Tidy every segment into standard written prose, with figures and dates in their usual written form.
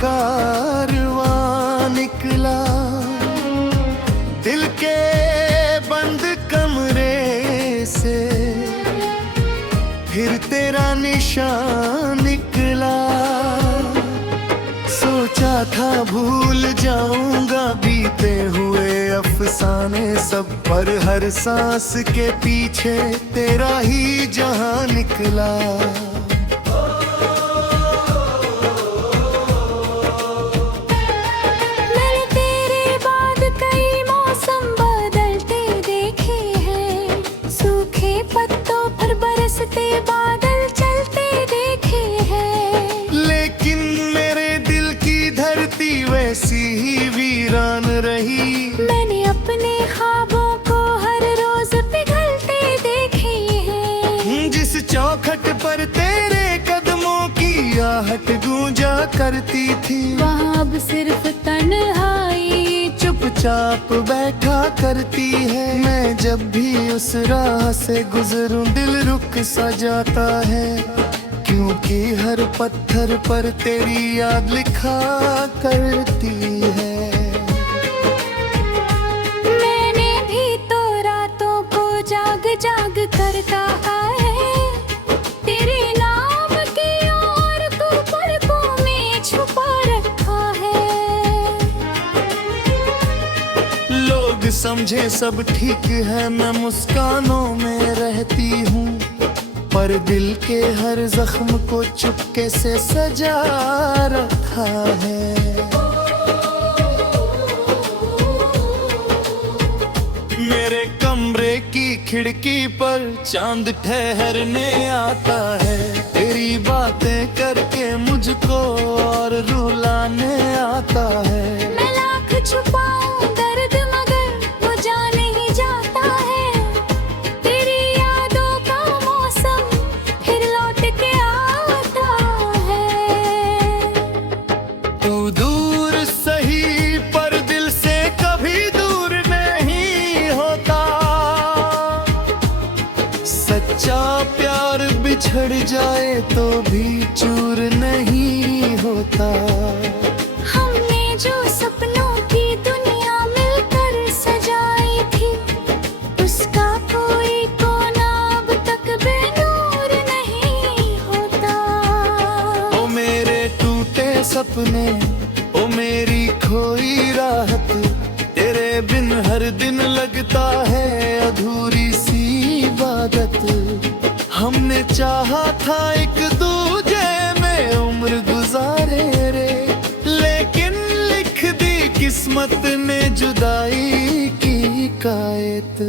कारवां निकला, दिल के बंद कमरे से फिर तेरा निशान निकला। सोचा था भूल जाऊंगा बीते हुए अफसाने सब, पर हर सांस के पीछे तेरा ही जहां निकला। मैंने तेरे बाद कई मौसम बदलते देखे हैं, सूखे पत्तों पर बरसते बादल चलते देखे हैं। लेकिन मेरे दिल की धरती वैसी ही वीरान रही। मैंने अपने ख्वाबों को हर रोज पिघलते देखे हैं। जिस चौखट पर तेरे कदमों की आहट गूंजा करती थी, वहाँ अब सिर्फ तन्हाई चुपचाप बैठा करती है। मैं जब भी उस राह से गुजरूं दिल रुक सा जाता है, क्योंकि हर पत्थर पर तेरी याद लिखा करती है। मैंने भी तो रातों को जाग जाग कर कहा है, तेरे नाम की और को पलकों में छुपा रखा है। लोग समझे सब ठीक है, मैं मुस्कानों में रहती हूँ, पर दिल के हर जख्म को चुपके से सजा रखा है। मेरे कमरे की खिड़की पर चांद ठहरने आता है, तेरी बातें करके मुझको और रुलाने आता है। मैं लाख छुपाऊं दर्द मगर वो जाने ही जाता है, तेरी यादों का मौसम फिर लौट के आता है। तू दूर सही पर दिल से कभी दूर नहीं होता, सच्चा प्यार बिछड़ जाए तो भी चूर नहीं होता। हमने जो सपनों की दुनिया मिलकर सजाई थी, उसका कोई कोना अब तक बेनूर नहीं होता। ओ मेरे टूटे सपने, ओ मेरी खोई राहत, तेरे बिन हर दिन लगता है अधूरी सी इबादत। हमने चाहा था एक दूजे में उम्र गुजारे रे, लेकिन लिख दी किस्मत ने जुदाई की हिकायत।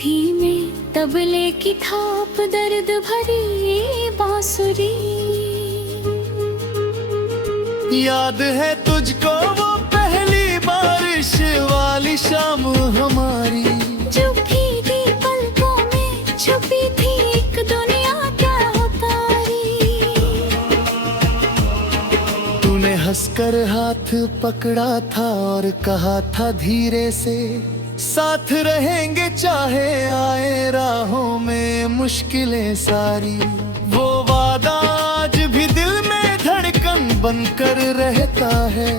धीमे तबले की थाप दर्द भरी बांसुरी, याद है तुझको वो पहली बारिश वाली शाम हमारी, जो भीगी पलकों में छुपी थी एक दुनिया क्या उतारी। तूने हंसकर हाथ पकड़ा था और कहा था धीरे से, साथ रहेंगे चाहे आए राहों में मुश्किलें सारी। वो वादा आज भी दिल में धड़कन बनकर रहता है,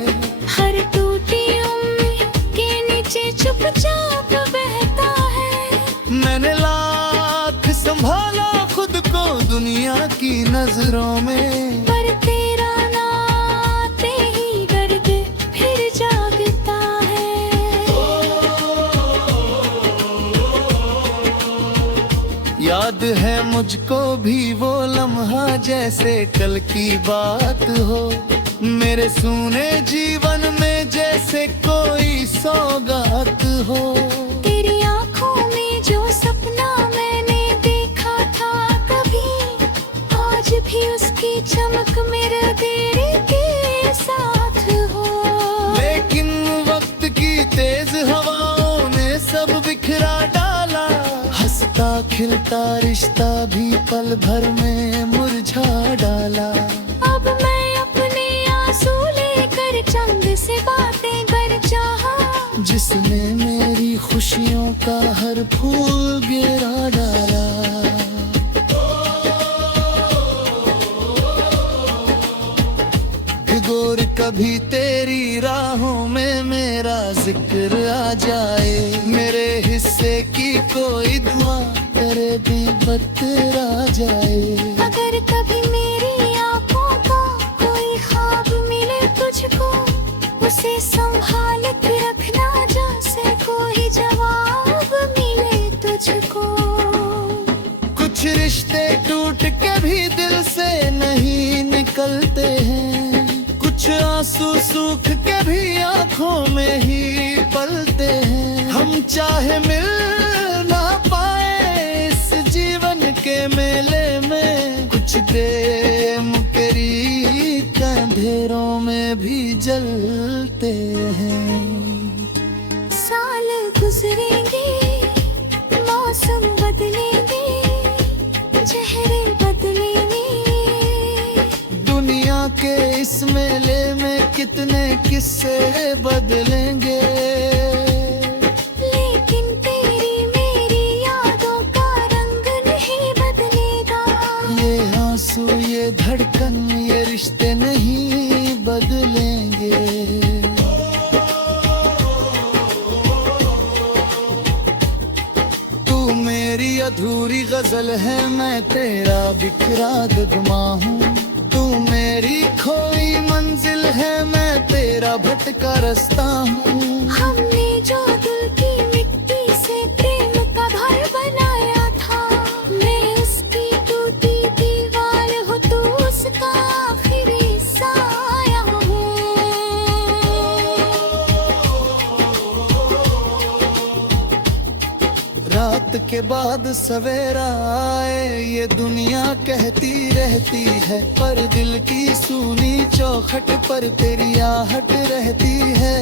हर टूटी उम्मीद के नीचे चुपचाप बहता है। मैंने लाख संभाला खुद को दुनिया की नजरों में, पर तेरा नाम आते ही दर्द फिर जागता है। याद है मुझको भी वो लम्हा जैसे कल की बात हो, मेरे सूने जीवन में जैसे कोई सौगात हो। तेरी आंखों में जो सपना मैंने देखा था कभी, आज भी उसकी चमक मेरे दिल के साथ हो। लेकिन वक्त की तेज हवाओं ने सब बिखरा डाला, हंसता खिलता रिश्ता भी पल भर में मुरझा डाला। अब मैं अपने आंसू लेकर चंद से बातें कर चाहा, जिसने मेरी खुशियों का हर फूल गिरा डाला। कभी तेरी राहों में मेरा जिक्र आ जाए, मेरे हिस्से की कोई दुआ तेरे भी बतरा जाए। अगर कभी मेरी आंखों का कोई ख्वाब मिले तुझको, उसे संभाल के रखना जैसे कोई जवाब मिले तुझको। कुछ रिश्ते टूट के भी दिल से नहीं निकलते हैं, कुछ आंसू सूख के भी आंखों में ही पलते हैं। हम चाहे मिल ना पाए इस जीवन के मेले में, कुछ प्रेम के रीत अंधेरों में भी जलते हैं। साल गुजरेंगे, मौसम बदलेंगे, चेहरे बदलेंगे, दुनिया के इस मेले में कितने किस्से बदलेंगे, लेकिन तेरी मेरी यादों का रंग नहीं बदलेगा। ये आंसू ये धड़कन ये रिश्ते नहीं बदलेंगे। तू मेरी अधूरी गजल है, मैं तेरा बिखरा गगमा हूँ। तू मेरी खोई मंजिल है, मैं तेरा भटका रास्ता हूँ। हमने जो दिल की मिट्टी से प्रेम का घर बनाया था, मैं उसकी टूटी दीवार हूँ, तू उसका आखिरी साया हूँ। रात के बाद सवेरा आए ये दुनिया कहती रहती है, पर दिल की सूनी चौखट पर तेरी आहट रहती है।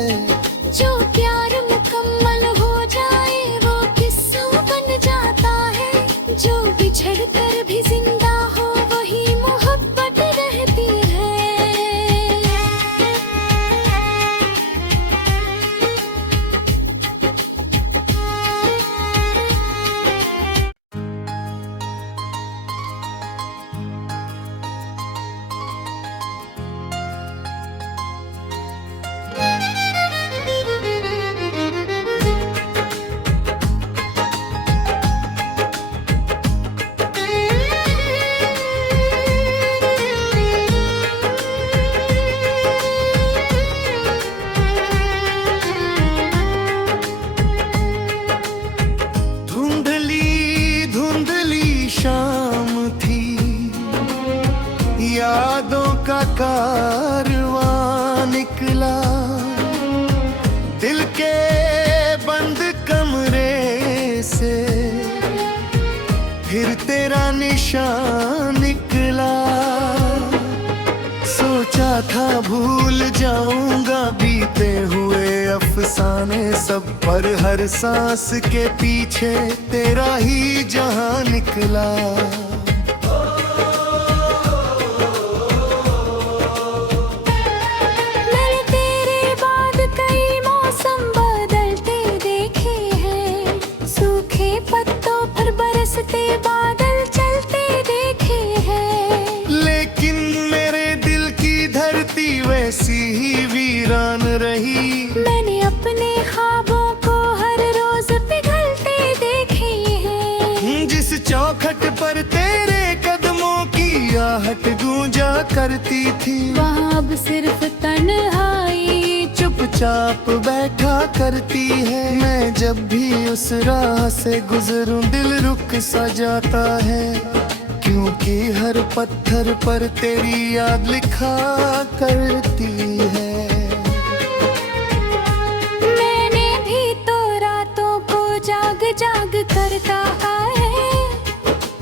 जो प्यार मुकम्मल हो जाए वो किस्सा बन जाता है, जो बिछड़ कर भी जिंदा हो वही मोहब्बत रहती है। शाम थी, यादों का कारवां निकला, दिल के बंद कमरे से फिर तेरा निशान निकला। सोचा था भूल जाऊंगा बीते हुए अफसाने सब, पर हर सांस के पीछे तेरा ही जहां निकला। मैंने तेरे बाद कई मौसम बदलते देखे हैं, सूखे पत्तों पर बरसते बादल चलते देखे हैं, लेकिन मेरे दिल की धरती वैसी ही वीरान रही। मैंने अपने ख्वाबों को हर रोज पिघलते देखे हैं, जिस चौखट पर तेरे कदमों की आहट गूंजा करती थी, वहाँ अब सिर्फ तन्हाई चुपचाप बैठा करती है। मैं जब भी उस राह से गुजरूं दिल रुक सा जाता है, क्योंकि हर पत्थर पर तेरी याद लिखा करती है। मैंने भी तो रातों को जाग जाग कर कहा है,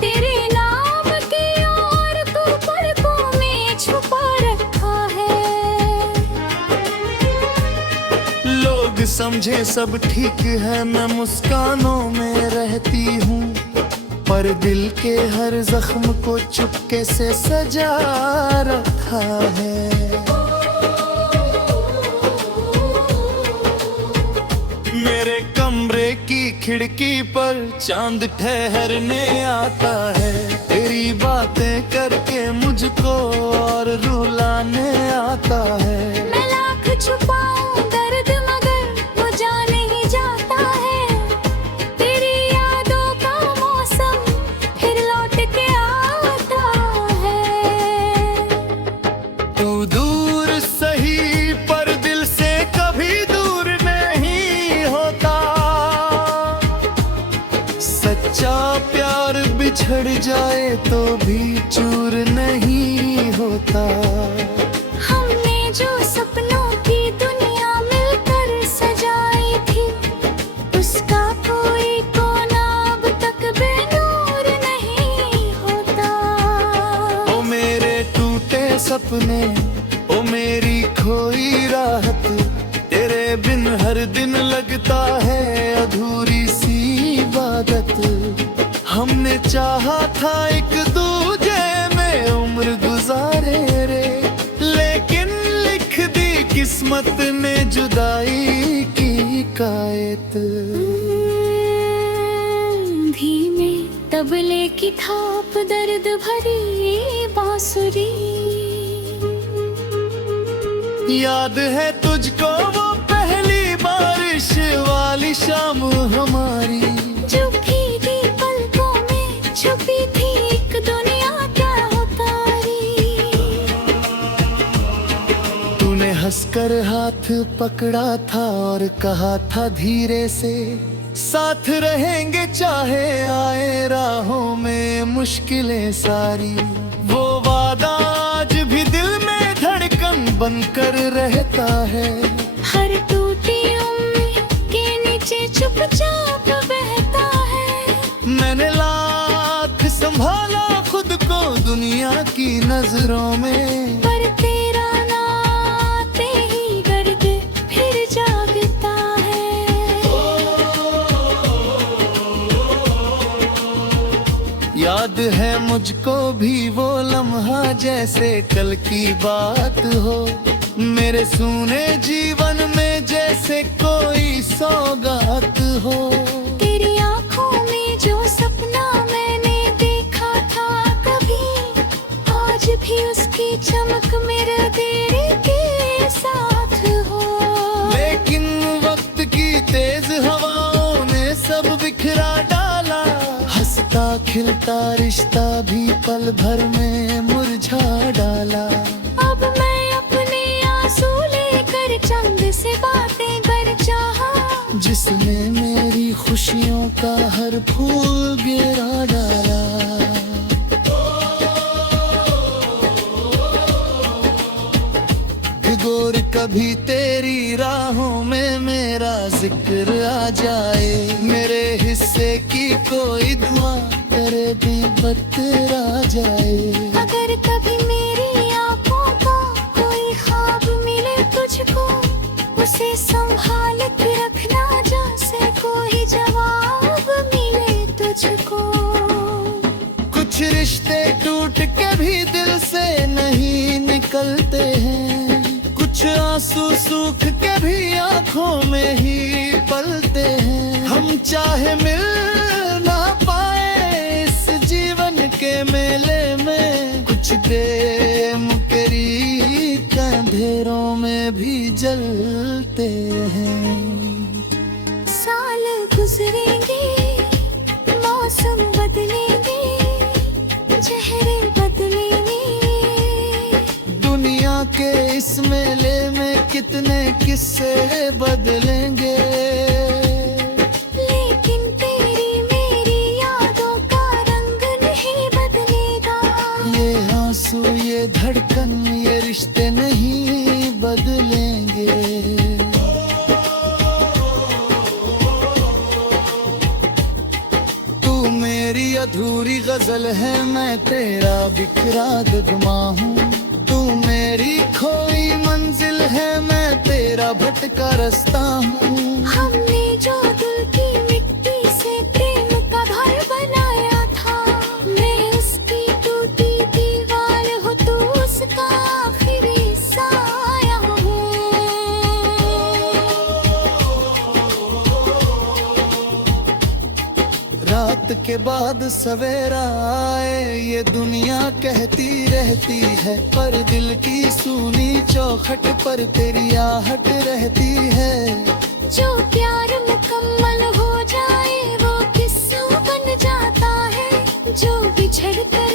तेरे नाम की और को पलकों में छुपा रखा है। लोग समझे सब ठीक है, मैं मुस्कानों में रहती हूँ, पर दिल के हर जख्म को चुपके से सजा रखा है। मेरे कमरे की खिड़की पर चांद ठहरने आता है, तेरी तेरी बातें करके मुझको और रुलाने आता है। मैं लाख छुपाऊं दर्द मगर वो जाने ही जाता है। तेरी यादों का मौसम फिर लौट के आता है। तू दूर सही पर दिल से कभी दूर नहीं होता। सच्चा प्यार बिछड़ जाए तो भी चूर नहीं होता। हमने जो सपनों की दुनिया मिलकर सजाई थी, उसका कोई कोना अब तक बेनूर नहीं होता। ओ मेरे टूटे सपने, ओ मेरी खोई राहत, तेरे बिन हर दिन लगता है अधूरी सी इबादत। हमने चाहा था एक दूजे में उम्र गुजारे रे, लेकिन लिख दी किस्मत ने जुदाई की कायत। धीमे तबले की थाप दर्द भरी बांसुरी। याद है तुझको वो पहली बारिश वाली शाम हमारी, जो भीगी पलकों में छुपी थी एक दुनिया क्या उतारी। तूने हंसकर हाथ पकड़ा था और कहा था धीरे से, साथ रहेंगे चाहे आए राहों में मुश्किलें सारी। वो वादा आज भी दिल में धड़कन बनकर रहता है। हर टूटी उम्मीद के नीचे चुपचाप बहता है। मैंने लाख संभाला खुद को दुनिया की नजरों में, पर तेरा नाम आते ही दर्द फिर जागता है। याद है मुझको भी वो लम्हा जैसे कल की बात हो, मेरे सूने जीवन में जैसे कोई सौगात हो। तेरी आंखों में जो सपना मैंने देखा था कभी, आज भी उसकी चमक मेरे तेरे के साथ हो। लेकिन वक्त की तेज हवाओं ने सब बिखरा डाला, हंसता खिलता रिश्ता भी पल भर में मुरझा डाला। अब मैं अपने आंसू लेकर चंद से बातें कर चाहा, जिसने मेरी खुशियों का हर फूल गिरा डाला। भिगोर कभी तेरी राहों में मेरा जिक्र आ जाए, मेरे हिस्से की कोई दुआ तेरे भी बतरा जाए। अगर कभी मेरी आंखों का कोई ख्वाब मिले तुझको, उसे संभाल के रखना जैसे कोई जवाब मिले तुझको। कुछ रिश्ते टूट के भी दिल से नहीं निकलते हैं, कुछ आंसू सूख के भी आंखों में ही पलते हैं। हम चाहे मिल ना पाए इस जीवन के मेले में, कुछ प्रेम के रीत अंधेरों में भी जलते हैं। साल गुजरेंगे, मौसम बदलेंगे, चेहरे बदलेंगे। दुनिया के इस मेले में कितने किस्से बदलेंगे, लेकिन तेरी मेरी यादों का रंग नहीं बदलेगा। ये आंसू ये धड़कन ये रिश्ते नहीं बदलेंगे। तू मेरी अधूरी गजल है, मैं तेरा बिखरा गगमा हूँ। तू मेरी खोई मंजिल है, मैं तेरा भटका रास्ता हूँ। हमने जो दिल की मिट्टी से प्रेम का घर बनाया था, मैं उसकी टूटी दीवार हूँ, तू उसका आखिरी साया हूँ। रात के के बाद सवेरा आए, ये दुनिया कहती रहती है, पर दिल की सूनी चौखट पर तेरी आहट रहती है। जो प्यार मुकम्मल हो जाए वो किस्सा बन जाता है, जो बिछड़ कर